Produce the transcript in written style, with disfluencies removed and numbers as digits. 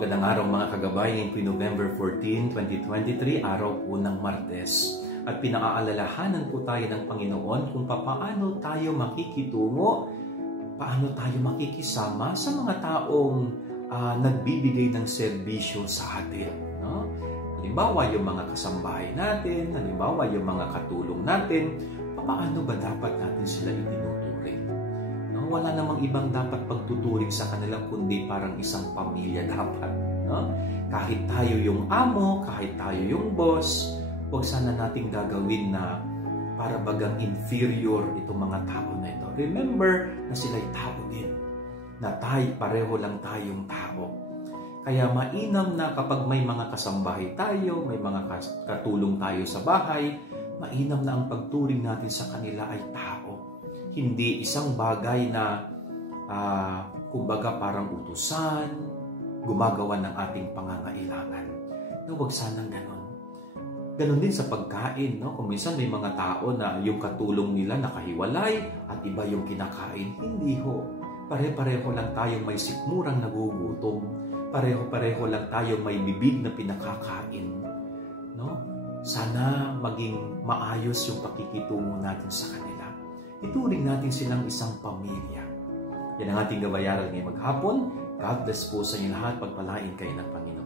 Magandang araw mga kagabayan, po November 14, 2023, araw po ng Martes. At pinangaalalahanan po tayo ng Panginoon kung paano tayo makikitungo, paano tayo makikisama sa mga taong nagbibigay ng serbisyo sa atin. No? Halimbawa, yung mga kasambahay natin, halimbawa, yung mga katulong natin, paano ba dapat natin sila itinuturing? No? Wala namang ibang dapat pagtuturing sa kanila kundi parang isang pamilya dapat. No? Kahit tayo yung amo, kahit tayo yung boss, huwag sana nating gagawin na para bagang inferior itong mga tao na ito. Remember na sila'y tao din, na tayo pareho lang tayong tao. Kaya mainam na kapag may mga kasambahay tayo, may mga katulong tayo sa bahay, mainam na ang pagturing natin sa kanila ay tao. Hindi isang bagay na kumbaga parang utusan, gumagawa ng ating pangangailangan. No, huwag sanang ganon. Ganon din sa pagkain. No? Kung minsan may mga tao na yung katulong nila nakahiwalay at iba yung kinakain, hindi ho. Pare-pareho lang tayong may sikmurang nagugutom. Pareho-pareho lang tayong may bibig na pinakakain. No? Sana maging maayos yung pakikitungo natin sa kanila. Ituring natin silang isang pamilya. Yan ang ating gawayaran ngayong maghapon. God bless po sa inyo lahat. Pagpalain kayo ng Panginoon.